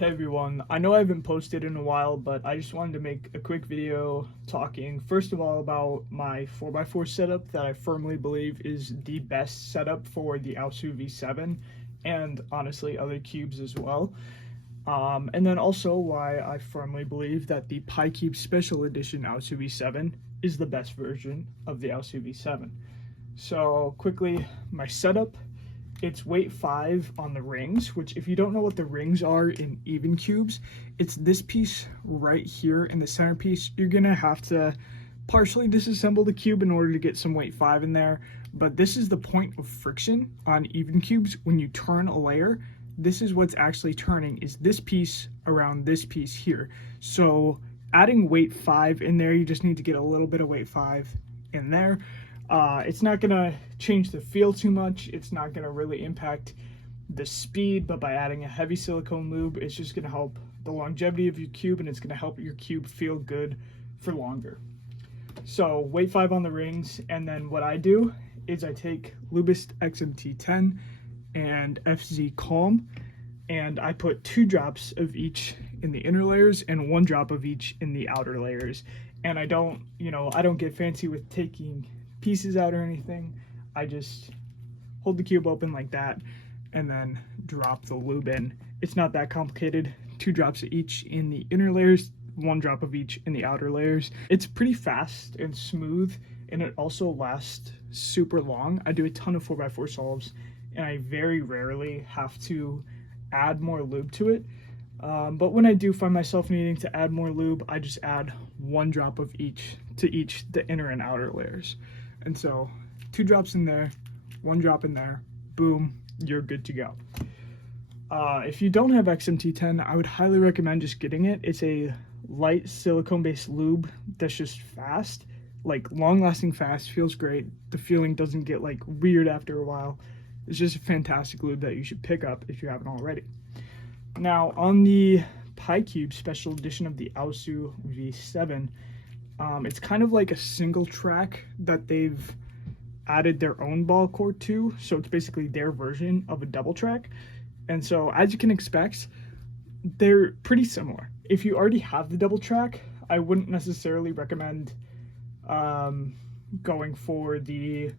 Hey everyone, I know I haven't posted in a while, but I just wanted to make a quick video talking first of all about my 4x4 setup that I firmly believe is the best setup for the Aosu V7 and honestly other cubes as well. And then also why I firmly believe that the Picube Special Edition Aosu V7 is the best version of the Aosu V7. So quickly, my setup. It's weight 5 on the rings, which if you don't know what the rings are in even cubes, it's this piece right here in the centerpiece. You're gonna have to partially disassemble the cube in order to get some weight 5 in there, but this is the point of friction on even cubes. When you turn a layer, this is what's actually turning, is this piece around this piece here. So adding weight 5 in there, you just need to get a little bit of weight 5 in there. It's not gonna change the feel too much. It's not gonna really impact the speed, but by adding a heavy silicone lube, it's just gonna help the longevity of your cube, and it's gonna help your cube feel good for longer. So weight 5 on the rings, and then what I do is I take Lubist XMT10 and FZ Calm, and I put 2 drops of each in the inner layers and 1 drop of each in the outer layers. And I don't get fancy with taking pieces out or anything. I just hold the cube open like that and then drop the lube in. It's not that complicated. 2 drops of each in the inner layers, 1 drop of each in the outer layers. It's pretty fast and smooth, and it also lasts super long. I do a ton of 4x4 solves, and I very rarely have to add more lube to it. But when I do find myself needing to add more lube, I just add 1 drop of each to each the inner and outer layers. And so 2 drops in there, 1 drop in there, boom, you're good to go. If you don't have XMT10, I would highly recommend just getting it. It's a light silicone-based lube that's just fast, like long-lasting fast, feels great. The feeling doesn't get like weird after a while. It's just a fantastic lube that you should pick up if you haven't already. Now, on the Picube Special Edition of the Aosu V7, it's kind of like a single track that they've added their own ball cord to, so it's basically their version of a double track. And so, as you can expect, they're pretty similar. If you already have the double track, I wouldn't necessarily recommend going for the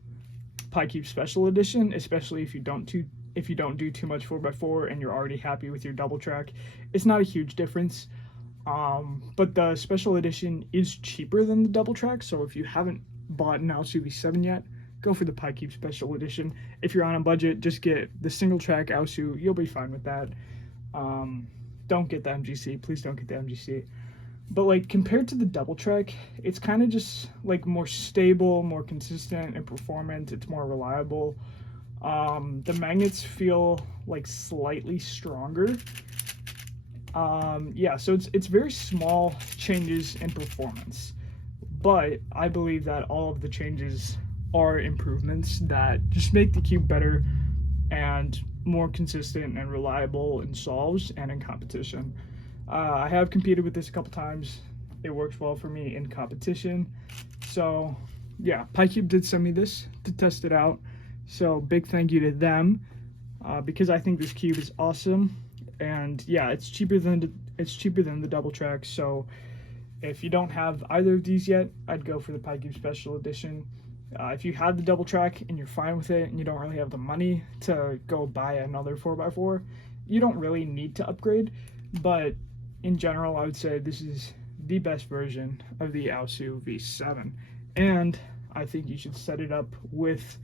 Picube Special Edition, especially if you don't do too much 4x4 and you're already happy with your double track. It's not a huge difference. But the Special Edition is cheaper than the double track, so if you haven't bought an Aosu V7 yet, go for the Picube Special Edition. If you're on a budget, just get the single track Aosu. You'll be fine with that. Don't get the MGC. Please don't get the MGC. But like compared to the double track, it's kind of just like more stable, more consistent in performance. It's more reliable. The magnets feel like slightly stronger. Yeah, so it's very small changes in performance, but I believe that all of the changes are improvements that just make the cube better and more consistent and reliable in solves and in competition. I have competed with this a couple times. It works well for me in competition. So yeah, Picube did send me this to test it out. So big thank you to them, because I think this cube is awesome. And yeah, it's cheaper than the double track. So if you don't have either of these yet, I'd go for the Picube Special Edition. If you have the double track and you're fine with it and you don't really have the money to go buy another 4x4, you don't really need to upgrade. But in general, I would say this is the best version of the Aosu V7. And I think you should set it up with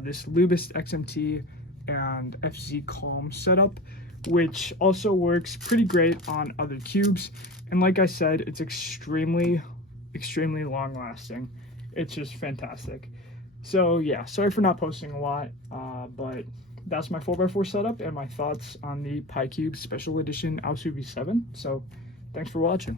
this Lubist XMT and FZ Calm setup, which also works pretty great on other cubes. And like I said, it's extremely long lasting. It's just fantastic. So yeah, sorry for not posting a lot, but that's my 4x4 setup and my thoughts on the Picube Special Edition Aosu V7. So thanks for watching.